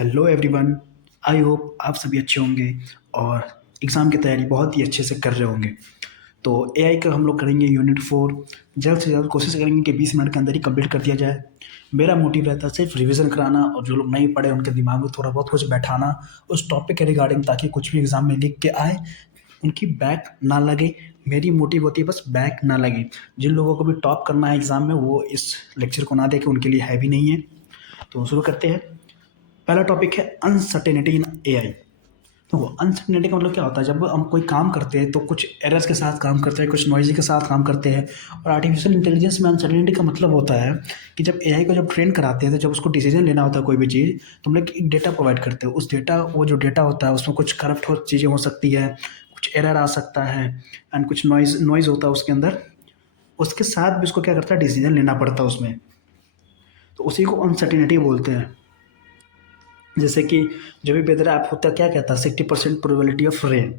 Hello everyone. I hope आप सभी अच्छे होंगे और एग्ज़ाम की तैयारी बहुत ही अच्छे से कर रहे होंगे। तो एआई का हम लोग करेंगे यूनिट 4। जल्द से जल्द कोशिश करेंगे कि 20 मिनट के अंदर ही कंप्लीट कर दिया जाए। मेरा मोटिव रहता है सिर्फ रिवीजन कराना और जो लोग नहीं पढ़े उनके दिमाग में थोड़ा बहुत कुछ बैठाना उस टॉपिक के रिगार्डिंग, ताकि कुछ भी एग्ज़ाम में लिख के आए उनकी बैक ना लगे। मेरी मोटिव होती है बस बैक ना लगे। जिन लोगों को भी टॉप करना है एग्ज़ाम में वो इस लेक्चर को ना देखें, उनके लिए है भी नहीं है। तो शुरू करते हैं। पहला टॉपिक है अनसर्टेनिटी इन एआई। तो अनसर्टेनिटी का मतलब क्या होता है? जब हम कोई काम करते हैं तो कुछ एरर्स के साथ काम करते हैं, कुछ नॉइज़ी के साथ काम करते हैं। और आर्टिफिशियल इंटेलिजेंस में अनसर्टेनिटी का मतलब होता है कि जब एआई को जब ट्रेन कराते हैं तो जब उसको डिसीजन लेना होता है कोई भी चीज़, तो हम लोग एक डेटा प्रोवाइड करते हैं। उस डेटा वो जो डेटा होता है उसमें कुछ करप्ट हो चीज़ें हो सकती है, कुछ एरर आ सकता है एंड कुछ नॉइज़ होता है उसके अंदर। उसके साथ भी उसको क्या करता है, डिसीजन लेना पड़ता है उसमें। तो उसी को अनसर्टेनिटी बोलते हैं। जैसे कि जो भी वेदर ऐप होता है क्या कहता है, 60% प्रोबेबिलिटी ऑफ रेन।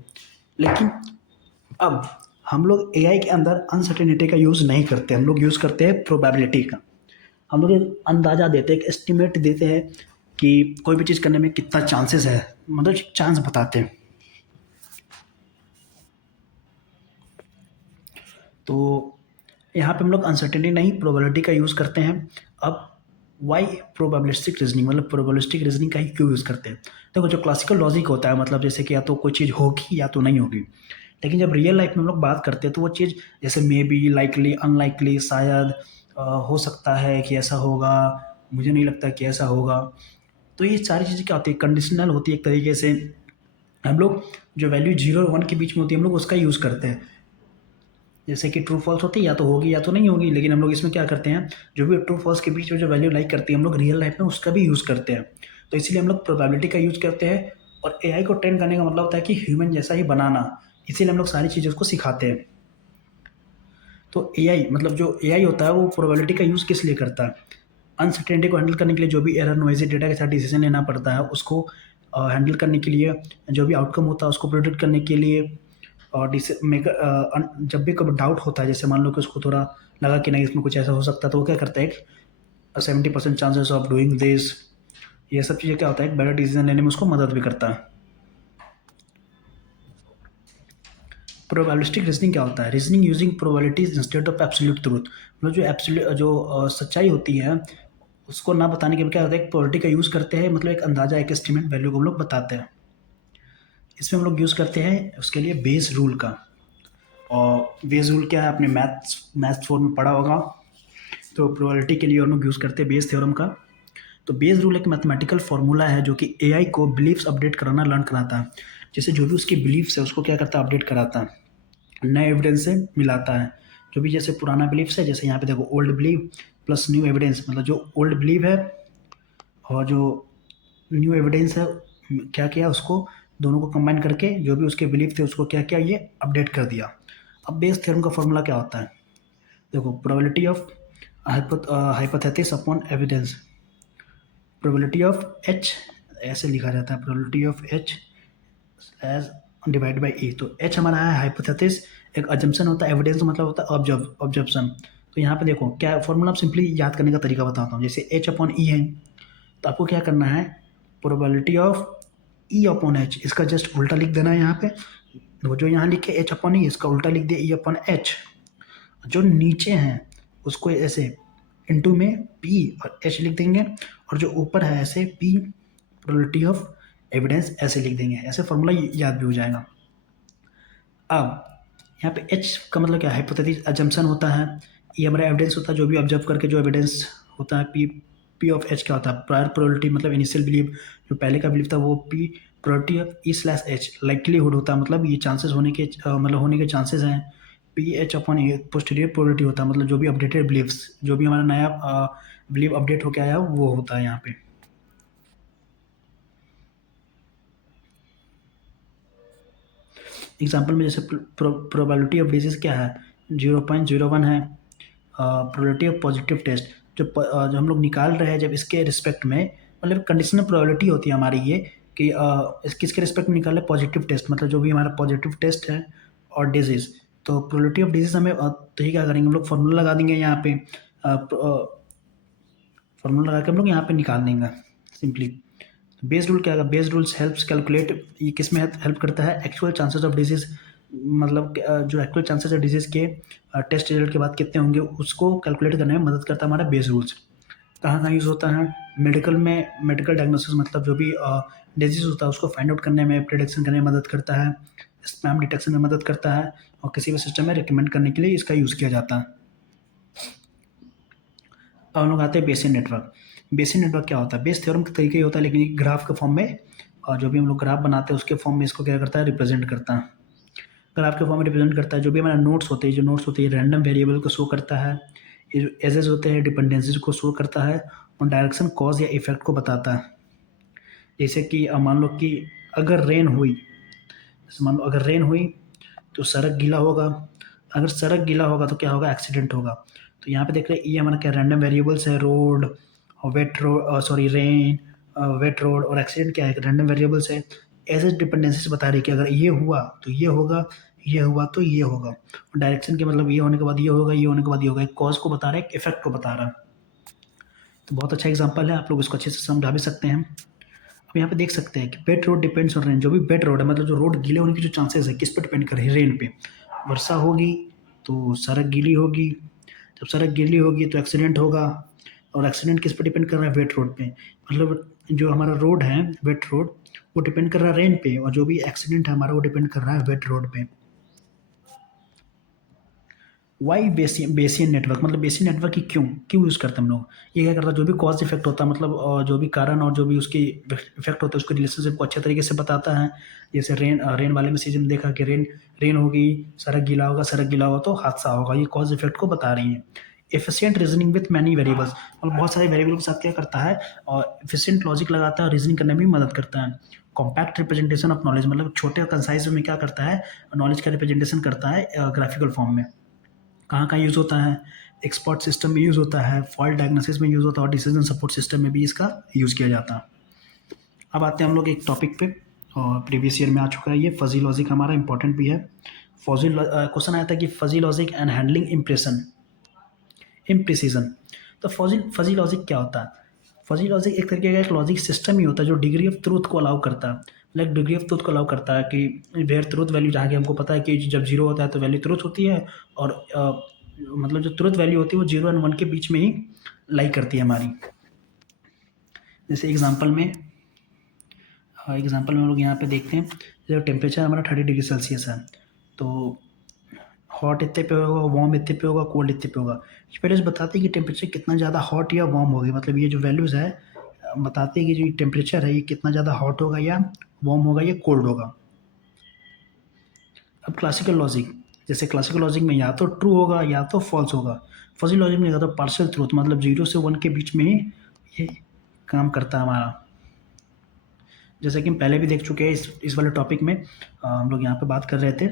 लेकिन अब हम लोग एआई के अंदर अनसर्टेनिटी का यूज़ नहीं करते, हम लोग यूज़ करते हैं प्रोबेबिलिटी का। हम लोग एक अंदाज़ा देते हैं, एक एस्टिमेट देते हैं कि कोई भी चीज़ करने में कितना चांसेस है, मतलब चांस बताते हैं। तो यहाँ पे हम लोग अनसर्टेनिटी नहीं प्रोबेबिलिटी का यूज़ करते हैं। अब वाई प्रोबेबिलिस्टिक रीजनिंग, मतलब प्रोबेबिलिस्टिक रीजनिंग का ही क्यों यूज़ करते हैं? देखो, जो क्लासिकल लॉजिक होता है, मतलब जैसे कि या तो कोई चीज़ होगी या तो नहीं होगी। लेकिन जब रियल लाइफ में हम लोग बात करते हैं तो वो चीज़ जैसे मे बी, लाइकली, अनलाइकली, शायद, हो सकता है कि ऐसा होगा, मुझे नहीं लगता कि ऐसा होगा। तो ये सारी चीज़ें क्या होती है, कंडीशनल होती है एक तरीके से। हम लोग जो वैल्यू 0 और 1 के बीच में होती है हम लोग उसका यूज़ करते हैं। जैसे कि ट्रू फॉल्स होती है, या तो होगी या तो नहीं होगी। लेकिन हम लोग इसमें क्या करते हैं, जो भी ट्रू फॉल्स के बीच में जो वैल्यू लाइक करती है हम लोग रियल लाइफ में उसका भी यूज़ करते हैं। तो इसीलिए हम लोग प्रोबेबिलिटी का यूज़ करते हैं। और एआई को ट्रेन करने का मतलब होता है कि ह्यूमन जैसा ही बनाना। इसीलिए हम लोग सारी चीज़ें उसको सिखाते हैं। तो एआई, मतलब जो एआई होता है वो प्रोबेबिलिटी का यूज़ किस लिए करता है? अनसर्टेनिटी को हैंडल करने के लिए, जो भी एरर नॉइज़ी डेटा के साथ डिसीजन लेना पड़ता है उसको हैंडल करने के लिए, जो भी आउटकम होता है उसको प्रिडिक्ट करने के लिए। और जब भी कभी डाउट होता है, जैसे मान लो कि उसको थोड़ा लगा कि नहीं इसमें कुछ ऐसा हो सकता है, तो वो क्या करता है, 70% चांसेस ऑफ डूइंग दिस, ये सब चीज़ें क्या होता है, एक बेटर डिसीजन लेने में उसको मदद भी करता है। प्रोबेबिलिस्टिक रीजनिंग क्या होता है? Reasoning using probabilities instead of absolute truth. मतलब जो एब्सोल्यूट, जो सच्चाई होती है उसको ना बताने के लिए क्या होता है, एक प्रोबेबिलिटी का यूज़ करते हैं, मतलब एक अंदाजा, एक एस्टिमेट वैल्यू को हम लोग बताते हैं। इसमें हम लोग यूज़ करते हैं उसके लिए बेस रूल का। और बेस रूल क्या है, आपने मैथ्स 4 में पढ़ा होगा। तो प्रोबेबिलिटी के लिए हम लोग यूज़ करते हैं बेस थ्योरम का। तो बेस रूल एक मैथमेटिकल फार्मूला है जो कि एआई को बिलीफ्स अपडेट कराना लर्न कराता है। जैसे जो भी उसकी बिलीफ्स है उसको क्या करता है, अपडेट कराता है, नए एविडेंस से मिलाता है। जो भी जैसे पुराना बिलीफ्स है, जैसे यहाँ पे देखो, old believe plus new evidence, मतलब जो ओल्ड बिलीव है और जो न्यू एविडेंस है, क्या किया उसको, दोनों को कंबाइन करके जो भी उसके बिलीफ थे उसको क्या किया, ये अपडेट कर दिया। अब बेस थ्योरम का फॉर्मूला क्या होता है? देखो, probability of hypothesis upon evidence, probability of H, ऐसे लिखा जाता है, probability of H as divide by E. तो एच हमारा है हाइपोथेसिस, एक अजम्पशन होता है, एविडेंस मतलब होता है ऑब्जर्वेशन। तो यहाँ पे देखो क्या फॉर्मूला, सिंपली याद करने का तरीका बताता हूँ। जैसे एच अपॉन ई है तो आपको क्या करना है, probability of E upon H, इसका जस्ट उल्टा लिख देना है यहाँ पे। वो जो यहाँ लिखे एच अपॉन ई, इसका उल्टा लिख दिया ई अपॉन एच। जो नीचे हैं उसको ऐसे इनटू में पी और एच लिख देंगे, और जो ऊपर है ऐसे पी प्रोबेबिलिटी ऑफ एविडेंस ऐसे लिख देंगे। ऐसे फॉर्मूला याद भी हो जाएगा। अब यहाँ पे एच का मतलब क्या है, हाइपोथेसिस अजम्पशन होता है। ये हमारा एविडेंस होता है, जो भी ऑब्जर्व करके जो एविडेंस होता है। पी पी ऑफ एच क्या होता है, प्रायर प्रोबेबिलिटी, मतलब इनिशियल बिलीव, जो पहले का बिलीव था वो P. Probability of E slash H likelihood होता है, मतलब ये चांसेस होने के, मतलब होने के चांसेस हैं। पी एच अपॉन ए पोस्टीरियर प्रोबेबिलिटी होता है, मतलब जो भी अपडेटेड बिलीव्स, जो भी हमारा नया बिलीव अपडेट होकर आया वो होता है यहाँ पे। एग्जाम्पल में जैसे प्रोबेबिलिटी ऑफ डिजीज क्या है, 0.01 है। प्रोबेबिलिटी ऑफ पॉजिटिव टेस्ट, जो हम लोग निकाल रहे हैं जब इसके रिस्पेक्ट में, मतलब कंडीशनल प्रोबेबिलिटी होती है हमारी ये, कि किसके रिस्पेक्ट में निकाल रहे, पॉजिटिव टेस्ट, मतलब जो भी हमारा पॉजिटिव टेस्ट है और डिजीज। तो प्रोबेबिलिटी ऑफ डिजीज हमें, तो ये क्या करेंगे हम लोग, फॉर्मूला लगा देंगे यहाँ पे। फॉर्मूला लगा के हम लोग यहाँ पे निकाल देंगे सिंपली। बेस्ड रूल क्या है? बेस्ड रूल्स हेल्प्स कैलकुलेट, ये किस में हेल्प करता है? एक्चुअल चांसेस ऑफ डिजीज, मतलब जो एक्चुअल चांसेस है डिजीज के टेस्ट रिजल्ट के बाद कितने होंगे उसको कैलकुलेट करने में मदद करता है हमारा बेस्ड रूल्स। कहाँ कहाँ यूज़ होता है? मेडिकल में, मेडिकल डायग्नोसिस मतलब जो भी डिजीज होता है उसको फाइंड आउट करने में, प्रिडिक्शन करने में मदद करता है, स्पैम डिटेक्शन में मदद करता है, और किसी भी सिस्टम में रिकमेंड करने के लिए इसका यूज़ किया जाता है। अब हम लोग आते हैं बेसियन नेटवर्क। बेसियन नेटवर्क क्या होता है? बेस थ्योरम के तरीके ही होता है, लेकिन ग्राफ के फॉर्म में, और जो भी हम लोग ग्राफ बनाते हैं उसके फॉर्म में इसको क्या करता है? रिप्रेजेंट करता है। ग्राफ के फॉर्म में रिप्रेजेंट करता है। जो भी हमारा नोट्स होते हैं, जो नोट्स होते हैं रैंडम वेरिएबल को शो करता है, ये जो एजेस होते हैं डिपेंडेंसीज को शो करता है, और डायरेक्शन, कॉज या इफेक्ट को बताता है। जैसे कि मान लो कि अगर रेन हुई, जैसे मान लो अगर रेन हुई तो सड़क गीला होगा, अगर सड़क गीला होगा तो क्या होगा? एक्सीडेंट होगा। तो यहाँ पे देख रहे हैं ये हमारा क्या रैंडम वेरिएबल्स है, रोड और wet road, sorry rain, wet road, और एक्सीडेंट क्या है? रैंडम वेरिएबल्स है। एज ए डिपेंडेंसी बता रही है कि अगर ये हुआ तो ये होगा, ये हुआ तो ये होगा। और डायरेक्शन के मतलब ये होने के बाद ये होगा, ये होने के बाद ये होगा। एक कॉज को बता रहा है, एक इफेक्ट को बता रहा है। तो बहुत अच्छा एग्जाम्पल है, आप लोग इसको अच्छे से समझा भी सकते हैं। अब यहाँ पे देख सकते हैं कि bed road depends on rain. जो भी बेड रोड है मतलब जो रोड गीले होने की जो चांसेस है किस पे डिपेंड कर रही है? रेन पे। वर्षा होगी तो सड़क गीली होगी, जब सड़क गीली होगी तो एक्सीडेंट होगा, और एक्सीडेंट किस पे डिपेंड कर रहा है? वेट रोड पे। मतलब जो हमारा रोड है वेट रोड, वो डिपेंड कर रहा है रेन पे, और जो भी एक्सीडेंट है हमारा वो डिपेंड कर रहा है वेट रोड पे। वाई बेसियन नेटवर्क, मतलब बेसियन नेटवर्क की क्यों क्यों यूज़ करते हैं हम लोग? ये क्या करता है? जो भी कॉज इफेक्ट होता है, मतलब जो भी कारण और जो भी उसकी इफेक्ट होता है उसके रिलेशनशिप को अच्छे तरीके से बताता है। जैसे रेन वाले में सीजन देखा कि रेन होगी, सड़क गीला होगा, सड़क गीला होगा तो हादसा होगा, ये कॉज इफेक्ट को बता रही है। Efficient reasoning with many variables, मतलब बहुत सारे वेरिएबल के साथ क्या करता है, और एफिशिएंट लॉजिक लगाता है और रीजनिंग करने में भी मदद करता है। कॉम्पैक्ट रिप्रेजेंटेशन ऑफ नॉलेज, मतलब छोटे और कंसाइज में क्या करता है? नॉलेज का रिप्रेजेंटेशन करता है ग्राफिकल फॉर्म में। कहाँ कहाँ यूज़ होता है? एक्सपर्ट सिस्टम में यूज़ होता है, फॉल्ट डायग्नोसिस में यूज़ होता है, और डिसीजन सपोर्ट सिस्टम में भी इसका यूज़ किया जाता है। अब आते हैं हम लोग एक टॉपिक पे, और प्रीवियस ईयर में आ चुका है ये, फजी लॉजिक हमारा इंपॉर्टेंट भी है। फजी क्वेश्चन आया था कि fuzzy logic and handling impression imprecision. तो फजी फजी लॉजिक क्या होता है? फजी लॉजिक एक तरीके का एक लॉजिक सिस्टम ही होता है जो डिग्री ऑफ ट्रूथ को अलाउ करता है। लाइक डिग्री ऑफ ट्रूथ को अलाउ करता है कि वेयर ट्रूथ वैल्यू, जहाँ की हमको पता है कि जब जीरो होता है तो वैल्यू ट्रूथ होती है, और मतलब जो ट्रूथ वैल्यू होती है वो 0 और 1 के बीच में ही लाई करती है हमारी। जैसे एग्जांपल में हम लोग यहाँ पे देखते हैं, जब टेम्परेचर हमारा 30 डिग्री सेल्सियस है, तो हॉट इतने पे होगा, वार्म इतने पे होगा, कोल्ड इतने पे होगा। ये पहले बताते हैं कि टेम्परेचर कितना ज़्यादा हॉट या वार्म होगी, मतलब ये जो वैल्यूज़ है बताते हैं कि जो टेम्परेचर है ये कितना ज़्यादा हॉट होगा या वार्म होगा या कोल्ड होगा। अब क्लासिकल लॉजिक, जैसे क्लासिकल लॉजिक में या तो ट्रू होगा या तो फॉल्स होगा। फजी लॉजिक में या तो पार्शियल ट्रूथ, मतलब 0 से 1 के बीच में ही ये काम करता है हमारा। जैसे कि हम पहले भी देख चुके हैं इस वाले टॉपिक में, हम लोग यहाँ पे बात कर रहे थे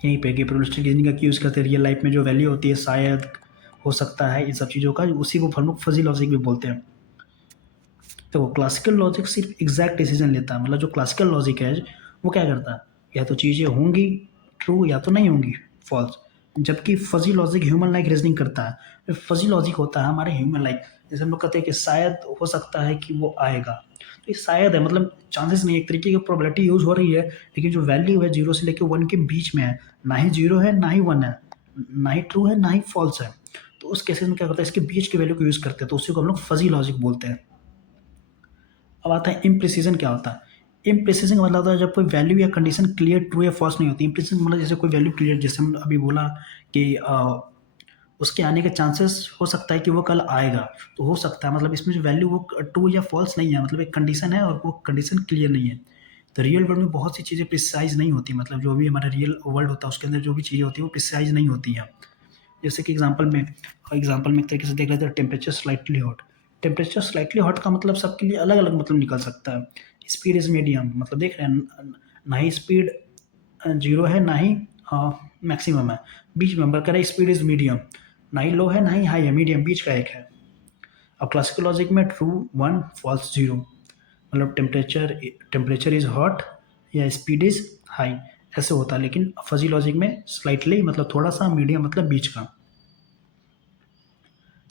यहीं पे कि प्रोबेबिलिस्टिक रीजनिंग का यूज़ करते हैं रियल लाइफ में। जो वैल्यू होती है शायद, हो सकता है, इन सब चीज़ों का, उसी को हम लोग फजी लॉजिक भी बोलते हैं। तो क्लासिकल लॉजिक सिर्फ एग्जैक्ट डिसीजन लेता है, मतलब जो क्लासिकल लॉजिक है वो क्या करता है? या तो चीज़ें होंगी ट्रू या तो नहीं होंगी फॉल्स। जबकि fuzzy logic human like reasoning करता है। फजी लॉजिक होता है हमारे ह्यूमन लाइक, जैसे हम लोग कहते हैं कि शायद हो सकता है कि वो आएगा, तो ये शायद है, मतलब चांसेस नहीं, एक तरीके की प्रोबेबिलिटी यूज हो रही है, लेकिन जो वैल्यू है 0 से लेकर 1 के बीच में है, ना ही 0 है ना ही 1 है, ना ही ट्रू है ना ही फॉल्स है। तो उस केसेस में क्या करता है? इसके बीच की वैल्यू को यूज़ करते हैं, तो उसी को हम लोग फजी लॉजिक बोलते हैं। अब आता है इम्प्रिसिजन क्या होता है? इम्प्रिसिजन का मतलब होता है जब कोई वैल्यू या कंडीशन क्लियर ट्रू या फॉल्स नहीं होती। इम्प्रिसिजन मतलब जैसे कोई वैल्यू क्लियर, जैसे हम अभी बोला कि उसके आने के चांसेस हो सकता है कि वो कल आएगा, तो हो सकता है, मतलब इसमें जो वैल्यू वो ट्रू या फॉल्स नहीं है, मतलब एक कंडीशन है और वो कंडीशन क्लियर नहीं है। तो रियल वर्ल्ड में बहुत सी चीज़ें प्रिसाइज नहीं होती, मतलब जो भी हमारा रियल वर्ल्ड होता है उसके अंदर जो भी चीज़ें होती है वो प्रिसाइज नहीं होती हैं। जैसे कि एग्जांपल में एक तरीके से देख लेते हैं, temperature slightly hot. Temperature slightly hot का मतलब सबके लिए अलग अलग मतलब निकल सकता है। स्पीड इज मीडियम, मतलब देख रहे हैं ना ही स्पीड 0 है ना ही मैक्सिमम है, बीच में बरकरार स्पीड इज मीडियम, ना ही लो है ना ही हाई है, मीडियम बीच का एक है। अब क्लासिकल लॉजिक में ट्रू 1 फॉल्स 0, मतलब टेम्परेचर इज हॉट या स्पीड इज हाई, ऐसे होता है। लेकिन फजी लॉजिक में स्लाइटली मतलब थोड़ा सा, मीडियम मतलब बीच का।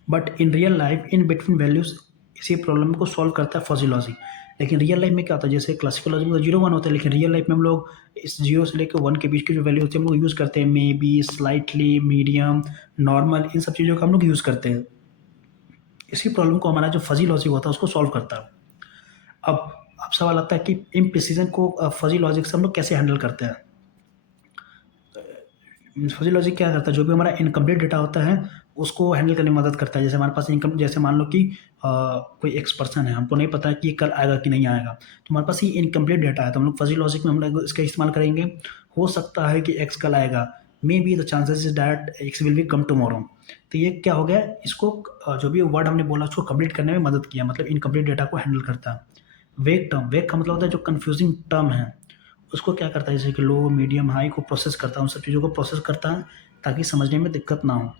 But in real life in between values इसी प्रॉब्लम को सॉल्व करता है फजी लॉजिक। लेकिन रियल लाइफ में क्या होता है, जैसे क्लासिकल लॉजिक में तो 0 1 होता है, लेकिन रियल लाइफ में हम लोग इस 0 से लेकर 1 के बीच की जो वैल्यू होती है हम लोग यूज़ करते हैं, may be, slightly, medium, normal, इन सब चीज़ों का हम लोग यूज़ करते हैं। इसी प्रॉब्लम को हमारा जो फजी लॉजिक होता है उसको सॉल्व करता है। अब सवाल आता है कि इम्प्रिसिजन को फजी लॉजिक से हम लोग कैसे हैंडल करते हैं। फजी लॉजिक क्या करता है, जो भी हमारा इनकम्प्लीट डेटा होता है उसको हैंडल करने में मदद करता है। जैसे हमारे पास इनकम, जैसे मान लो कि कोई एक्स पर्सन है, हमको नहीं पता है कि ये कल आएगा कि नहीं आएगा, तो हमारे पास ये इनकम्प्लीट डेटा है, तो हम लोग फजी लॉजिक में हम लोग इसका इस्तेमाल करेंगे। हो सकता है कि एक्स कल आएगा, may be the chances is that x will be come tomorrow. तो ये क्या हो गया, इसको जो भी वर्ड हमने बोला उसको कंप्लीट करने में मदद किया, मतलब इनकम्प्लीट डेटा को हैंडल करता है। वेग टर्म, वेग का मतलब होता है जो कन्फ्यूजिंग टर्म है उसको क्या करता है, जैसे कि लो, मीडियम, हाई को प्रोसेस करता है, उन सब चीज़ों को प्रोसेस करता है ताकि समझने में दिक्कत ना हो।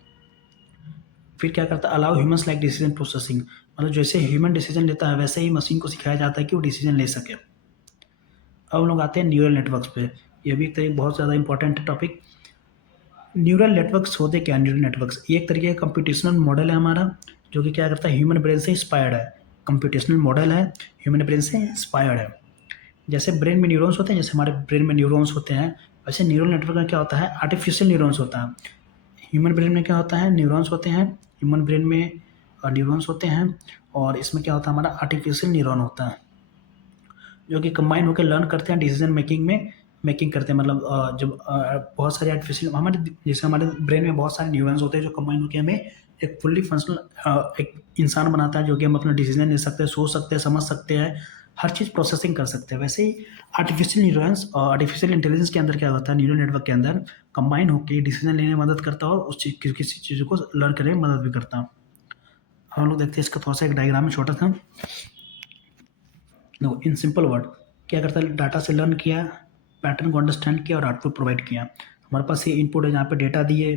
फिर क्या करता है, allow humans like decision processing, मतलब जैसे ह्यूमन डिसीजन लेता है वैसे ही मशीन को सिखाया जाता है कि वो डिसीजन ले सके। अब हम लोग आते हैं न्यूरल नेटवर्क्स पे। ये भी एक बहुत ज़्यादा इंपॉर्टेंट टॉपिक। न्यूरल नेटवर्क्स होते क्या, न्यूरल नेटवर्क्स ये एक तरीके का कंप्यूटेशनल मॉडल है हमारा, जो कि क्या करता है, ह्यूमन ब्रेन से इंस्पायर्ड है। कंप्यूटेशनल मॉडल है, ह्यूमन ब्रेन से इंस्पायर्ड है। जैसे ब्रेन में न्यूरॉन्स होते हैं, जैसे हमारे ब्रेन में न्यूरॉन्स होते हैं, वैसे न्यूरल नेटवर्क में क्या होता है, आर्टिफिशियल न्यूरॉन्स होता है। ह्यूमन ब्रेन में क्या होता है, न्यूरॉन्स होते हैं, ह्यूमन ब्रेन में न्यूरॉन्स होते हैं, और इसमें क्या होता है, हमारा आर्टिफिशियल न्यूरॉन होता है, जो कि कंबाइन होकर लर्न करते हैं, डिसीजन मेकिंग में मेकिंग करते हैं। मतलब जब बहुत सारे आर्टिफिशियल हमारे, जैसे हमारे ब्रेन में बहुत सारे न्यूरॉन्स होते हैं जो कंबाइन होकर हमें एक फुल्ली फंक्शनल एक इंसान बनाता है, जो कि हम अपना डिसीजन ले सकते हैं, सोच सकते हैं, समझ सकते हैं, हर चीज़ प्रोसेसिंग कर सकते हैं। वैसे ही आर्टिफिशियल न्यूरॉन्स और आर्टिफिशियल इंटेलिजेंस के अंदर क्या होता है, न्यूरल नेटवर्क के अंदर कंबाइन होकर डिसीजन लेने में मदद करता है, और उस चीज़ किसी चीज़ को लर्न करने में मदद भी करता है। हम लोग देखते हैं इसका थोड़ा सा एक डायग्राम में छोटा सा। नो, इन सिंपल वर्ड क्या करता है, डाटा से लर्न किया, पैटर्न को अंडरस्टैंड किया और आउटपुट प्रोवाइड किया। हमारे पास ये इनपुट है, जहाँ पे डेटा दिए।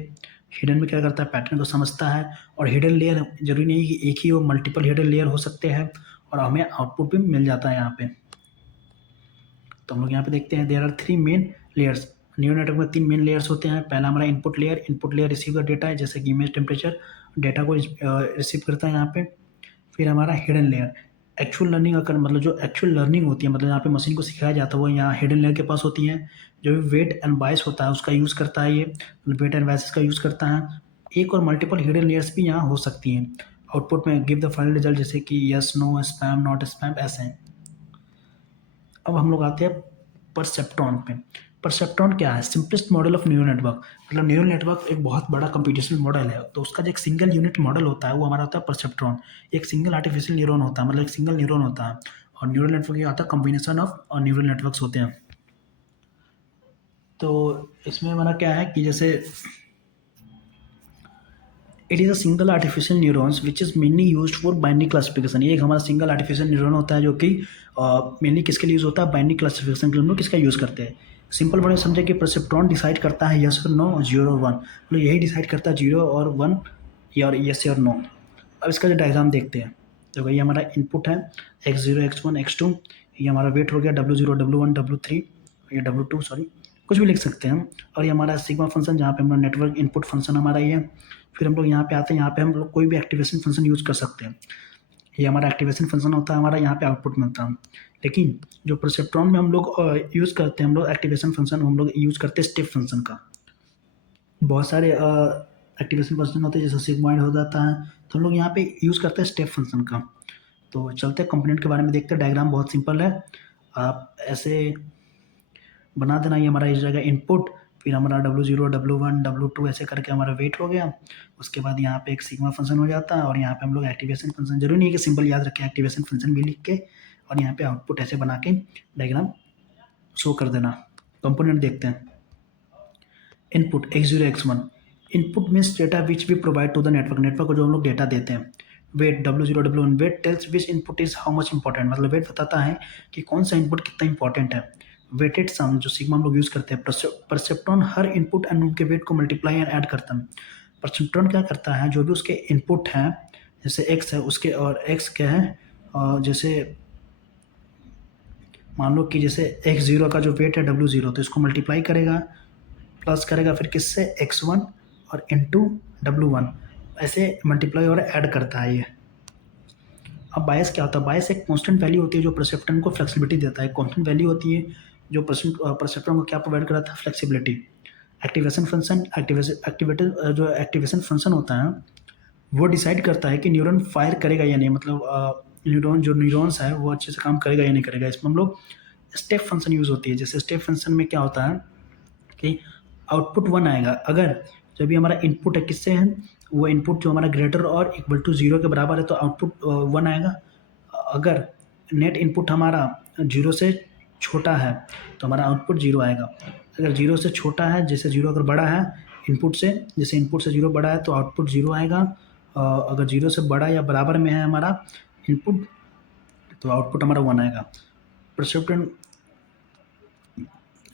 हिडन में क्या करता है, पैटर्न को समझता है, और हिडन लेयर जरूरी नहीं कि एक ही हो, मल्टीपल हिडन लेयर हो सकते हैं, और हमें आउटपुट भी मिल जाता है यहाँ पे। तो हम लोग यहाँ पे देखते हैं, there are 3 main layers. Neural network में 3 मेन लेयर्स होते हैं। पहला हमारा input layer, input layer receive का डेटा है, जैसे कि इमेज, टेम्परेचर, डेटा को रिसीव करता है यहाँ पे। फिर हमारा हिडन लेयर, एक्चुअल लर्निंग अगर, मतलब जो एक्चुअल लर्निंग होती है, मतलब यहाँ पे मशीन को सिखाया जाता है, वो यहाँ हिडन लेयर के पास होती है। जो भी वेट एंड बायस होता है उसका यूज़ करता है, ये वेट एंड बायस का यूज़ करता है। एक और मल्टीपल हिडन लेयर्स भी यहाँ हो सकती हैं। आउटपुट में गिव द फाइनल रिजल्ट, जैसे कि yes, no, spam, not spam, ऐसे। अब हम लोग आते हैं परसेप्ट्रॉन पे। परसेप्ट्रॉन क्या है, simplest model of neural network. मतलब न्यूरल नेटवर्क एक बहुत बड़ा कंप्यूटेशनल मॉडल है, तो उसका जो एक सिंगल यूनिट मॉडल होता है वो हमारा होता है परसेप्ट्रॉन। एक सिंगल आर्टिफिशियल न्यूरॉन होता है, मतलब एक सिंगल न्यूरॉन होता है। और न्यूरल नेटवर्क ये आता है कॉम्बिनेशन ऑफ न्यूरल नेटवर्क्स होते हैं। तो इसमें हमारा क्या है कि जैसे it is a single artificial neurons which is mainly used for binary classification. ये एक हमारा सिंगल आर्टिफिशियल न्यूरॉन होता है, जो कि मेनली किसके लिए यूज़ होता है, बाइनरी क्लासिफिकेशन के लिए हम लोग किसका यूज़ करते हैं। सिंपल वर्ड में समझे कि परसेप्ट्रॉन डिसाइड करता है यस और नो, जीरो और वन, मतलब यही डिसाइड करता है जीरो और वन, या और यस और नो। अब इसका जो डायग्राम देखते हैं, तो ये हमारा इनपुट है x0, x1, x2, ये हमारा वेट हो गया W0, W1, W3, ये W2, सॉरी, कुछ भी लिख सकते हैं हम। और ये हमारा सिग्मा फंक्शन, जहाँ पे हमारा नेटवर्क इनपुट फंक्शन हमारा ये है। फिर हम लोग यहाँ पे आते हैं, यहाँ पे हम लोग कोई भी एक्टिवेशन फंक्शन यूज़ कर सकते हैं। ये हमारा एक्टिवेशन फंक्शन होता है, हमारा यहाँ पे आउटपुट मिलता है। लेकिन जो परसेप्ट्रॉन में हम लोग यूज़ करते हैं, हम लोग एक्टिवेशन फंक्शन हम लोग यूज़ करते हैं स्टेप फंक्शन का। बहुत सारे एक्टिवेशन फंक्शन होते हैं, जैसे सिग्मॉइड हो जाता है, तो हम लोग यहाँ पे यूज़ करते हैं स्टेप फंक्शन का। तो चलते हैं कंपोनेंट के बारे में देखते हैं। डायग्राम बहुत सिंपल है, आप ऐसे बना देना। ये हमारा इस जगह इनपुट, फिर हमारा W0, W1, W2 ऐसे करके हमारा वेट हो गया। उसके बाद यहाँ पे एक सिग्मा फंक्शन हो जाता है, और यहाँ पे हम लोग एक्टिवेशन फंक्शन, जरूरी नहीं है कि सिंपल याद रखें, एक्टिवेशन फंक्शन भी लिख के और यहाँ पे आउटपुट ऐसे बना के डायग्राम शो कर देना। कंपोनेंट देखते हैं। Input x0, x1, input means data which we provide to the network, network को जो हम लोग डेटा देते हैं। Weight W0, W1, weight tells which input is how much important, मतलब वेट बताता है कि कौन सा इनपुट कितना इंपॉर्टेंट है। वेटेड सम, जो सिग्मा हम लोग यूज करते हैं। परसेप्ट्रॉन हर इनपुट एंड उनके वेट को मल्टीप्लाई एंड ऐड करता है। परसेप्ट्रॉन क्या करता है, जो भी उसके इनपुट हैं, जैसे एक्स है उसके, और एक्स क्या है, जैसे मान लो कि जैसे x0 का जो वेट है W0, तो इसको मल्टीप्लाई करेगा, प्लस करेगा फिर किससे, x1 और इंटू W1, ऐसे मल्टीप्लाई और ऐड करता है ये। अब बायस क्या होता है? बायस एक कांस्टेंट वैल्यू होती है जो परसेप्ट्रॉन को फ्लेक्सिबिलिटी देता है। कांस्टेंट वैल्यू होती है जो परसेप्ट्रॉन को क्या प्रोवाइड कराता है? फ्लेक्सिबिलिटी। एक्टिवेशन फंक्शन एक्टिवेटर जो एक्टिवेशन फंक्शन होता है वो डिसाइड करता है कि न्यूरॉन फायर करेगा या नहीं, मतलब न्यूरॉन्स है वो अच्छे से काम करेगा या नहीं करेगा। इसमें हम लोग स्टेप फंक्शन यूज़ होती है। जैसे स्टेप फंक्शन में क्या होता है कि आउटपुट 1 आएगा अगर जो भी हमारा इनपुट है किससे है, वो इनपुट जो हमारा ग्रेटर और इक्वल टू 0 के बराबर है तो आउटपुट 1 आएगा। अगर नेट इनपुट हमारा 0 से छोटा है तो हमारा आउटपुट 0 आएगा। अगर 0 से छोटा है, जैसे 0 अगर बड़ा है इनपुट से, जैसे इनपुट से 0 बड़ा है तो आउटपुट 0 आएगा। अगर 0 से बड़ा या बराबर में है हमारा इनपुट तो आउटपुट हमारा 1 आएगा। परसेप्ट्रॉन,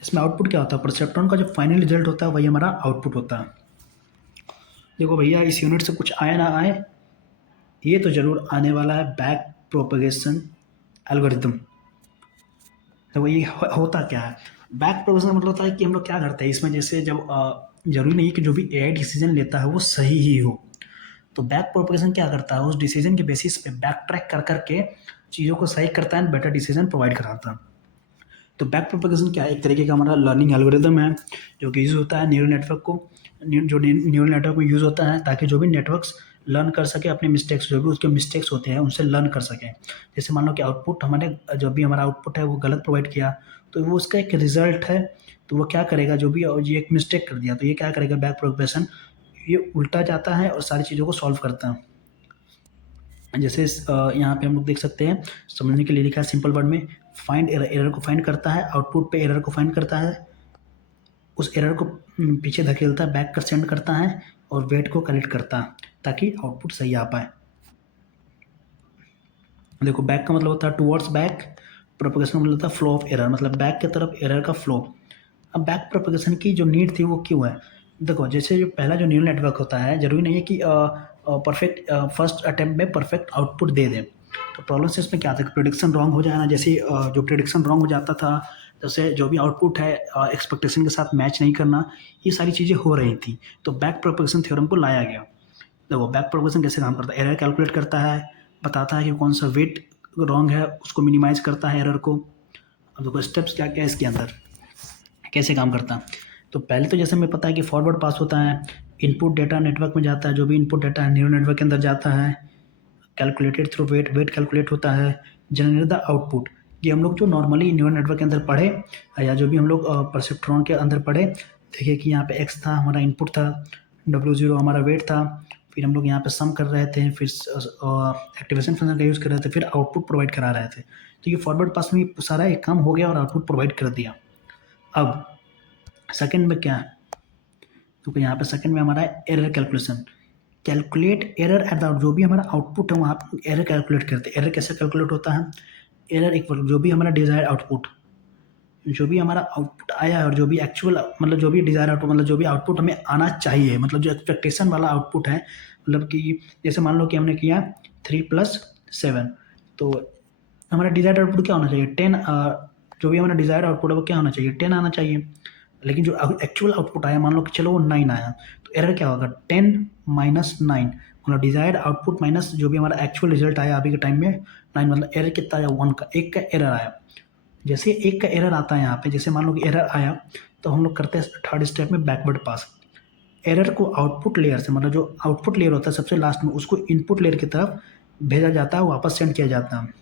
इसमें आउटपुट क्या होता है? परसेप्ट्रॉन का जो फाइनल रिजल्ट होता है वही हमारा आउटपुट होता है। देखो भैया, इस यूनिट से कुछ आए ना आए, ये तो जरूर आने वाला है बैक प्रोपगेशन एल्गोरिथम। तो ये होता क्या है? बैक प्रोपगेशन मतलब होता है कि हम लोग क्या करते हैं इसमें, जैसे जब जरूरी नहीं है कि जो भी एआई डिसीजन लेता है वो सही ही हो, तो बैक प्रोपगेशन क्या करता है? उस डिसीजन के बेसिस पे बैक ट्रैक कर करके चीज़ों को सही करता है, बेटर डिसीजन प्रोवाइड कराता है। तो बैक प्रोपगेशन क्या है? एक तरीके का हमारा लर्निंग एल्गोरिदम है जो कि यूज़ होता है न्यूरल नेटवर्क को, जो न्यूरल नेटवर्क में यूज़ होता है ताकि जो भी नेटवर्क्स लर्न कर सके अपने मिस्टेक्स, जो भी उसके मिस्टेक्स होते हैं उनसे लर्न कर सकें। जैसे मान लो कि आउटपुट हमारे, जो भी हमारा आउटपुट है वो गलत प्रोवाइड किया तो वो उसका एक रिजल्ट है, तो वो क्या करेगा, जो भी ये एक मिस्टेक कर दिया तो ये क्या करेगा बैक प्रोपगेशन, ये उल्टा जाता है और सारी चीज़ों को सॉल्व करता है। जैसे यहाँ पे हम लोग देख सकते हैं, समझने के लिए लिखा है सिंपल वर्ड में, फाइंड एरर, एरर को फाइंड करता है, आउटपुट पे एरर को फाइंड करता है, उस एरर को पीछे धकेलता है, बैक कर सेंड करता है और वेट को कलेक्ट करता है ताकि आउटपुट सही आ पाए। देखो बैक का मतलब होता है टुवर्ड्स बैक, प्रोपगेशन मतलब होता है फ्लो ऑफ एरर, मतलब बैक की तरफ एरर का फ्लो। अब बैक प्रोपगेशन की जो नीड थी वो क्यों है? देखो जैसे जो पहला जो न्यूरल नेटवर्क होता है जरूरी नहीं है कि परफेक्ट फर्स्ट अटेम्प्ट में परफेक्ट आउटपुट दे दे। तो प्रॉब्लम से इसमें क्या था कि प्रेडिक्शन रॉन्ग हो जाना, जैसे जो प्रेडिक्शन रॉन्ग हो जाता था, जैसे जो भी आउटपुट है एक्सपेक्टेशन के साथ मैच नहीं करना, ये सारी चीज़ें हो रही थी। तो बैक प्रोपगेशन थ्योरम को लाया गया। देखो बैक प्रोपगेशन कैसे काम करता है? एरर कैलकुलेट करता है, बताता है कि कौन सा वेट रॉन्ग है, उसको मिनिमाइज करता है एरर को। अब देखो स्टेप्स क्या क्या है इसके अंदर, कैसे काम करता है। तो पहले तो जैसे हमें पता है कि फॉरवर्ड पास होता है, इनपुट डेटा नेटवर्क में जाता है, जो भी इनपुट डेटा है न्यूरल नेटवर्क के अंदर जाता है, calculated through weight, weight calculate होता है, जनरेट द आउटपुट। ये हम लोग जो नॉर्मली न्यूरल नेटवर्क के अंदर पढ़े या जो भी हम लोग परसेप्ट्रॉन के अंदर पढ़े, देखिए कि यहाँ पे एक्स था हमारा इनपुट था, W0 हमारा वेट था, फिर हम लोग यहाँ पे सम कर रहे थे, फिर एक्टिवेशन फंक्शन का यूज़ कर रहे थे, फिर आउटपुट प्रोवाइड करा रहे थे। तो ये फॉरवर्ड पास में सारा एक काम हो गया और आउटपुट प्रोवाइड कर दिया। अब सेकंड में क्या है? तो यहाँ पे सेकंड में हमारा error calculation, calculate error at the, जो भी हमारा आउटपुट है वहाँ पे एरर कैलकुलेट करते हैं। एरर कैसे कैलकुलेट होता है? एरर इक्वल जो भी हमारा डिजायर आउटपुट, जो भी हमारा आउटपुट आया है और जो भी एक्चुअल, मतलब जो भी डिजायर आउटपुट, मतलब जो भी आउटपुट हमें आना चाहिए, मतलब जो एक्सपेक्टेशन वाला आउटपुट है, मतलब कि जैसे मान लो कि हमने किया 3+7, तो हमारा डिजायर आउटपुट क्या होना चाहिए? 10। जो भी हमारा डिजायर आउटपुट है वो क्या होना चाहिए? 10 आना चाहिए। लेकिन जो एक्चुअल आउटपुट आया, मान लो कि चलो वो 9 आया, तो एरर क्या होगा? 10 माइनस 9, मतलब डिजायर्ड आउटपुट माइनस जो भी हमारा एक्चुअल रिजल्ट आया अभी के टाइम में 9, मतलब एरर कितना आया? 1 का, 1 का एरर आया। जैसे 1 का एरर आता है यहाँ पे, जैसे मान लो कि एरर आया तो हम लोग करते हैं थर्ड स्टेप में बैकवर्ड पास। एरर को आउटपुट लेयर से, मतलब जो आउटपुट लेयर होता है सबसे लास्ट में, उसको इनपुट लेयर की तरफ भेजा जाता है, वापस सेंड किया जाता है।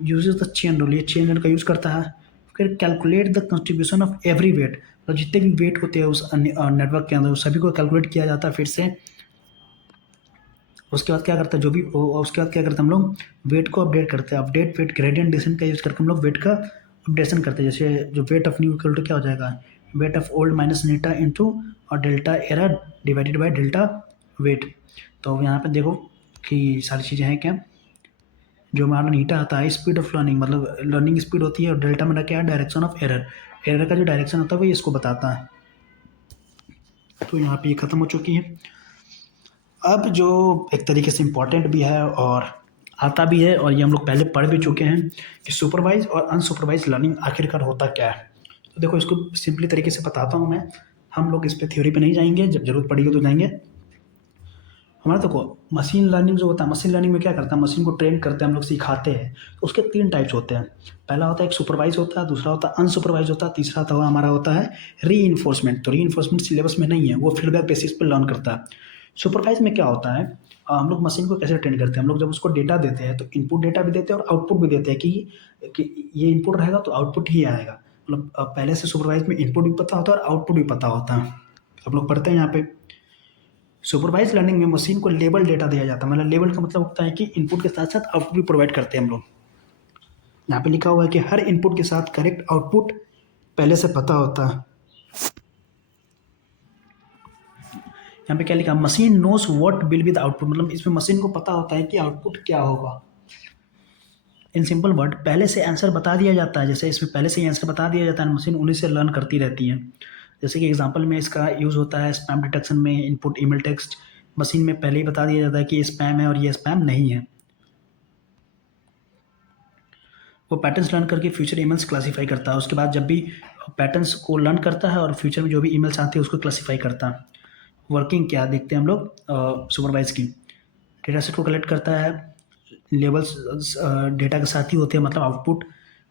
यूजेस द चेन रूल, ये चेन रूल का यूज़ करता है। फिर calculate the contribution of every weight, तो जितने भी वेट होते हैं उस नेटवर्क के अंदर, उस सभी को कैलकुलेट किया जाता है फिर से। उसके बाद क्या करता है, जो भी उसके बाद क्या करते हैं हम लोग, वेट को अपडेट करते हैं। अपडेट वेट ग्रेडियंट डिसेंट का यूज़ करके हम लोग वेट का अपडेशन करते हैं। जैसे जो weight of new equal to क्या हो जाएगा? Weight of old minus eta into और delta error divided by delta weight. तो यहाँ पे देखो कि सारी चीज़ें हैं क्या, जो हमारा नीटा आता है स्पीड ऑफ लर्निंग, मतलब लर्निंग स्पीड होती है, और डेल्टा मेरा क्या है? Direction of error. एरर का जो डायरेक्शन होता है वो इसको बताता है। तो यहाँ पे ये ख़त्म हो चुकी है। अब जो एक तरीके से इम्पॉर्टेंट भी है और आता भी है, और ये हम लोग पहले पढ़ भी चुके हैं कि सुपरवाइज और अनसुपरवाइज लर्निंग आखिरकार होता क्या है। तो देखो इसको सिंपली तरीके से बताता हूँ मैं, हम लोग इस पर थ्योरी पे नहीं जाएंगे, जब जरूरत पड़ेगी तो जाएंगे। हमारा देखो मशीन लर्निंग जो होता है, मशीन लर्निंग में क्या करता है, मशीन को ट्रेन करते हैं हम लोग, सिखाते हैं। तो उसके 3 टाइप्स होते हैं। पहला होता है एक सुपरवाइज होता है, दूसरा होता है अनसुपरवाइज होता है, तीसरा तो हमारा होता है रीइंफोर्समेंट। तो रीइंफोर्समेंट सिलेबस में नहीं है, वो फीडबैक बेसिस पे लर्न करता है। सुपरवाइज में क्या होता है, हम लोग मशीन को कैसे ट्रेन करते हैं, हम लोग जब उसको डेटा देते हैं तो इनपुट डेटा भी देते हैं और आउटपुट भी देते हैं कि ये इनपुट रहेगा तो आउटपुट ही आएगा। मतलब पहले से सुपरवाइज में इनपुट भी पता होता है और आउटपुट भी पता होता है। हम लोग पढ़ते हैं यहाँ पे। सुपरवाइज लर्निंग में मशीन को लेबल डेटा दिया जाता है। मतलब लेबल का मतलब होता है कि इनपुट के साथ साथ आउटपुट भी प्रोवाइड करते हैं हम लोग। यहाँ पे लिखा हुआ है कि हर इनपुट के साथ करेक्ट आउटपुट पहले से पता होता है। यहाँ पे क्या लिखा, machine knows what will be the output. मतलब इसमें मशीन को पता होता है कि आउटपुट क्या होगा। इन सिंपल वर्ड, पहले से आंसर बता दिया जाता है। जैसे इसमें पहले से ही आंसर बता दिया जाता है, मशीन उन्हीं से लर्न करती रहती है। जैसे कि एग्जांपल में इसका यूज़ होता है स्पैम डिटेक्शन में, इनपुट ईमेल टेक्स्ट। मशीन में पहले ही बता दिया जाता है कि ये स्पैम है और ये स्पैम नहीं है। वो पैटर्न्स लर्न करके फ्यूचर ईमेल्स क्लासीफाई करता है। उसके बाद जब भी पैटर्न्स को लर्न करता है और फ्यूचर में जो भी ईमेल्स आते हैं उसको क्लासीफाई करता है। वर्किंग क्या देखते हैं हम लोग सुपरवाइज की। डेटा सेट को कलेक्ट करता है, लेवल्स डेटा के साथ ही होते हैं, मतलब आउटपुट।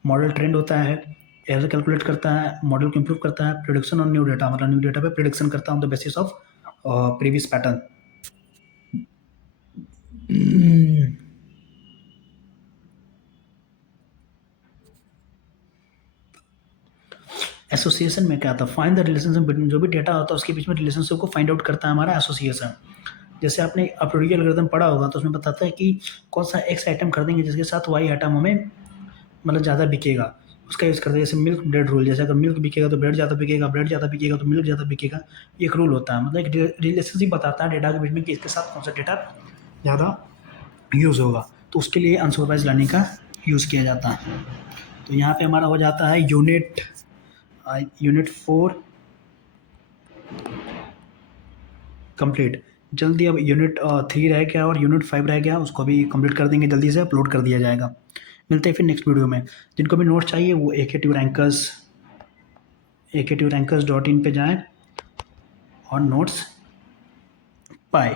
मॉडल ट्रेंड होता है, एरर कैलकुलेट करता है, मॉडल को इम्प्रूव करता है, प्रिडिक्शन ऑन न्यू डेटा, मतलब न्यू डेटा पे प्रिडिक्शन करता है on the basis of previous pattern. Association में क्या था, फाइंड द रिलेशनशिप बिटवीन, जो भी डेटा होता है उसके बीच में रिलेशनशिप को फाइंड आउट करता है हमारा एसोसिएशन। जैसे आपने अपरोडी एल्गोरिथम पढ़ा होगा तो उसमें बताता है कि कौन सा एक्स आइटम खरीदेंगे जिसके साथ वाई आइटम हमें मतलब ज़्यादा बिकेगा, उसका यूज़ करते हैं। जैसे मिल्क ब्रेड रूल, जैसे अगर मिल्क बिकेगा तो ब्रेड ज़्यादा बिकेगा, ब्रेड ज़्यादा बिकेगा तो मिल्क ज़्यादा बिकेगा। ये एक रूल होता है, मतलब एक रिलेशनशिप बताता है डेटा के बीच में कि इसके साथ कौन सा डेटा ज़्यादा यूज़ होगा। तो उसके लिए अनसुपरवाइज लर्निंग का यूज़ किया जाता है। तो यहाँ पे हमारा हो जाता है यूनिट 4 कंप्लीट। जल्दी अब यूनिट 3 रह गया और यूनिट 5 रह गया, उसको भी कंप्लीट कर देंगे, जल्दी से अपलोड कर दिया जाएगा। मिलते हैं फिर नेक्स्ट वीडियो में। जिनको भी नोट्स चाहिए वो AKTrankers.in पे जाएं और नोट्स पाए।